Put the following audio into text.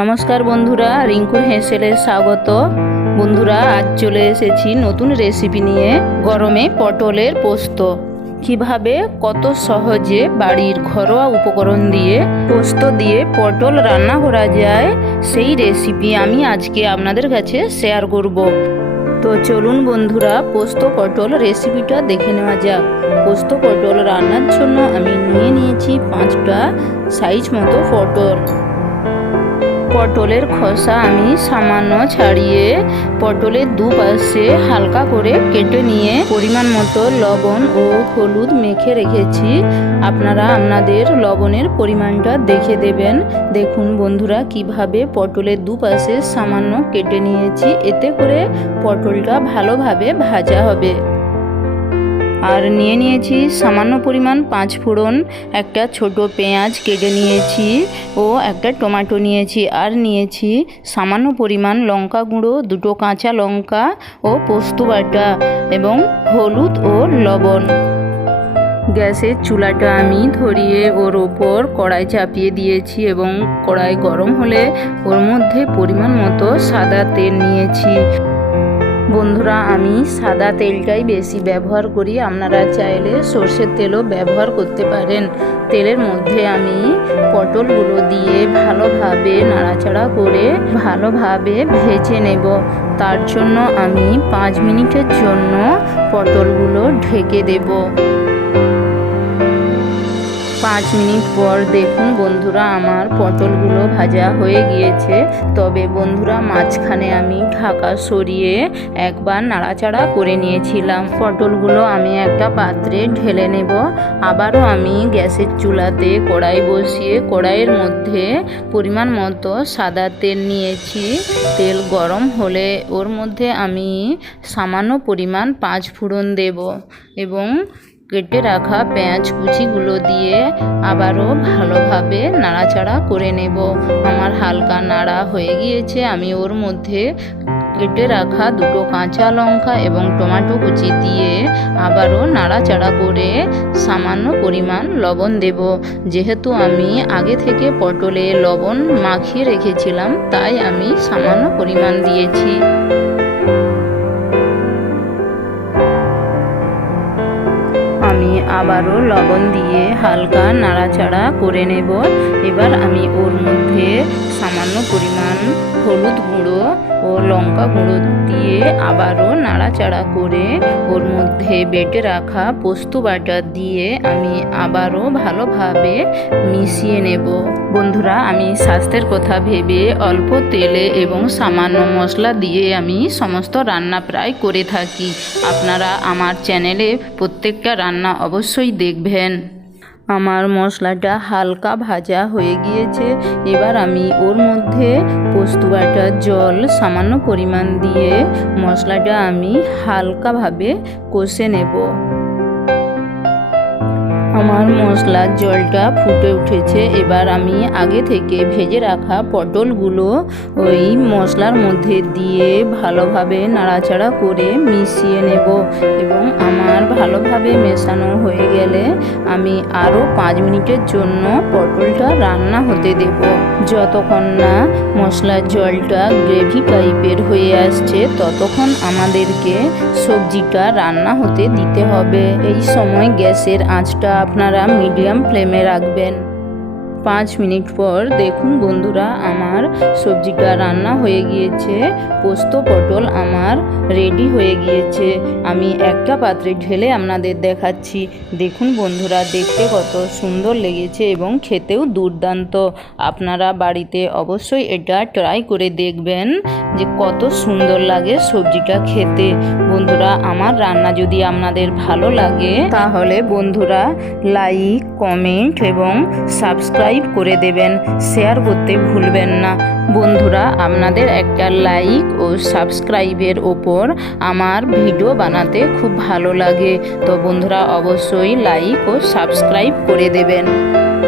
নমস্কার বন্ধুরা, রিঙ্কু হেসেলে স্বাগত। বন্ধুরা, আজ চলে এসেছি নতুন রেসিপি নিয়ে, গরমে পটলের পোস্ত। কীভাবে, কত সহজে বাড়ির ঘরোয়া উপকরণ দিয়ে পোস্ত দিয়ে পটল রান্না করা যায়, সেই রেসিপি আমি আজকে আপনাদের কাছে শেয়ার করব। তো চলুন বন্ধুরা, পোস্ত পটল রেসিপিটা দেখে নেওয়া যাক। পোস্ত পটল রান্নার জন্য আমি নিয়ে নিয়েছি পাঁচটা সাইজ মতো পটল। পটলের খোসা আমি সামান্য ছাড়িয়ে পটলের দুপাশে হালকা করে কেটে নিয়ে পরিমাণ মতো লবণ ও হলুদ মেখে রেখেছি। আপনারা আপনাদের লবণের পরিমাণটা দেখে দেবেন। দেখুন বন্ধুরা, কীভাবে পটলের দুপাশে সামান্য কেটে নিয়েছি। এতে করে পটলটা ভালোভাবে ভাজা হবে। আর নিয়ে নিয়েছি সামান্য পরিমাণ পাঁচ ফোড়ন, একটা ছোট পেঁয়াজ কেটে নিয়েছি ও একটা টমেটো নিয়েছি। আর নিয়েছি সামান্য পরিমাণ লঙ্কা গুঁড়ো, দুটো কাঁচা লঙ্কা ও পোস্ত বাটা এবং হলুদ ও লবণ। গ্যাসের চুলাটা আমি ধরিয়ে ওর ওপর কড়াই চাপিয়ে দিয়েছি এবং কড়াই গরম হলে ওর মধ্যে পরিমাণ মতো সাদা তেল নিয়েছি। বন্ধুরা, আমি সাদা তেলটাই বেশি ব্যবহার করি। আপনারা চাইলে সর্ষের তেলও ব্যবহার করতে পারেন। তেলের মধ্যে আমি পটলগুলো দিয়ে ভালোভাবে নাড়াচাড়া করে ভালোভাবে ভেজে নেব। তার জন্য আমি পাঁচ মিনিটের জন্য পটলগুলো ঢেকে দেবো। পাঁচ মিনিট পর দেখুন বন্ধুরা আমার পটলগুলো ভাজা হয়ে গিয়েছে। তবে বন্ধুরা মাঝখানে আমি ঢাকা সরিয়ে একবার নাড়াচাড়া করে নিয়েছিলাম। পটলগুলো আমি একটা পাত্রে ঢেলে নেব। আবারও আমি গ্যাসের চুলাতে কড়াই বসিয়ে কড়াইয়ের মধ্যে পরিমাণ মতো সাদা তেল নিয়েছি। তেল গরম হলে ওর মধ্যে আমি সামান্য পরিমাণ পাঁচ ফোড়ন দেব এবং কেটে রাখা পেঁয়াজ কুচিগুলো দিয়ে আবারও ভালোভাবে নাড়াচাড়া করে নেব। আমার হালকা নাড়া হয়ে গিয়েছে। আমি ওর মধ্যে কেটে রাখা দুটো কাঁচা লঙ্কা এবং টমেটো কুচি দিয়ে আবারও নাড়াচাড়া করে সামান্য পরিমাণ লবণ দেব। যেহেতু আমি আগে থেকে পটলে লবণ মাখিয়ে রেখেছিলাম, তাই আমি সামান্য পরিমাণ দিয়েছি। আমি আবারও লবণ দিয়ে হালকা নাড়াচাড়া করে নেব। এবার আমি ওর মধ্যে সামান্য পরিমাণ হলুদ গুঁড়ো ও লঙ্কা গুঁড়ো দিয়ে আবারও নাড়াচাড়া করে ওর মধ্যে বেটে রাখা পোস্ত বাটা দিয়ে আমি আবারও ভালোভাবে মিশিয়ে নেব। বন্ধুরা, আমি স্বাস্থ্যের কথা ভেবে অল্প তেলে এবং সামান্য মশলা দিয়ে আমি সমস্ত রান্না প্রায় করে থাকি। আপনারা আমার চ্যানেলে প্রত্যেকটা রান্না অবশ্যই দেখবেন। আমার মশলাটা হালকা ভাজা হয়ে গিয়েছে। এবার আমি ওর মধ্যে পোস্ত বাটার জল সামান্য পরিমাণ দিয়ে মশলাটা আমি হালকাভাবে কষে নেব। আমার মশলার জলটা ফুটে উঠেছে। এবার আমি আগে থেকে ভেজে রাখা পটলগুলো ওই মশলার মধ্যে দিয়ে ভালোভাবে নাড়াচাড়া করে মিশিয়ে নেব এবং আমার ভালোভাবে মেশানো হয়ে গেলে আমি আরও পাঁচ মিনিটের জন্য পটলটা রান্না হতে দেব। যতক্ষণ না মশলার জলটা গ্রেভি টাইপের হয়ে আসছে ততক্ষণ আমাদেরকে সবজিটা রান্না হতে দিতে হবে। এই সময় গ্যাসের আঁচটা আপনারা মিডিয়াম ফ্লেমে রাখবেন। পাঁচ মিনিট পর দেখুন বন্ধুরা, আমার সবজিটা রান্না হয়ে গিয়েছে, পোস্ত, পটল আমার রেডি হয়ে গিয়েছে। আমি একটা পাত্রে ঢেলে আপনাদের দেখাচ্ছি। দেখুন বন্ধুরা, দেখতে কত সুন্দর লেগেছে এবং খেতেও দুর্দান্ত। আপনারা বাড়িতে অবশ্যই এটা ট্রাই করে দেখবেন যে কত সুন্দর লাগে সবজিটা খেতে। বন্ধুরা, আমার রান্না যদি আপনাদের ভালো লাগে, তাহলে বন্ধুরা লাইক কমেন্ট এবং সাবস্ক্রাইব করে দেবেন শেয়ার করতে ভুলবেন না। বন্ধুরা, আপনাদের একটা লাইক ও সাবস্ক্রাইবের ওপর আমার ভিডিও বানাতে খুব ভালো লাগে। তো বন্ধুরা, অবশ্যই লাইক ও সাবস্ক্রাইব করে দেবেন।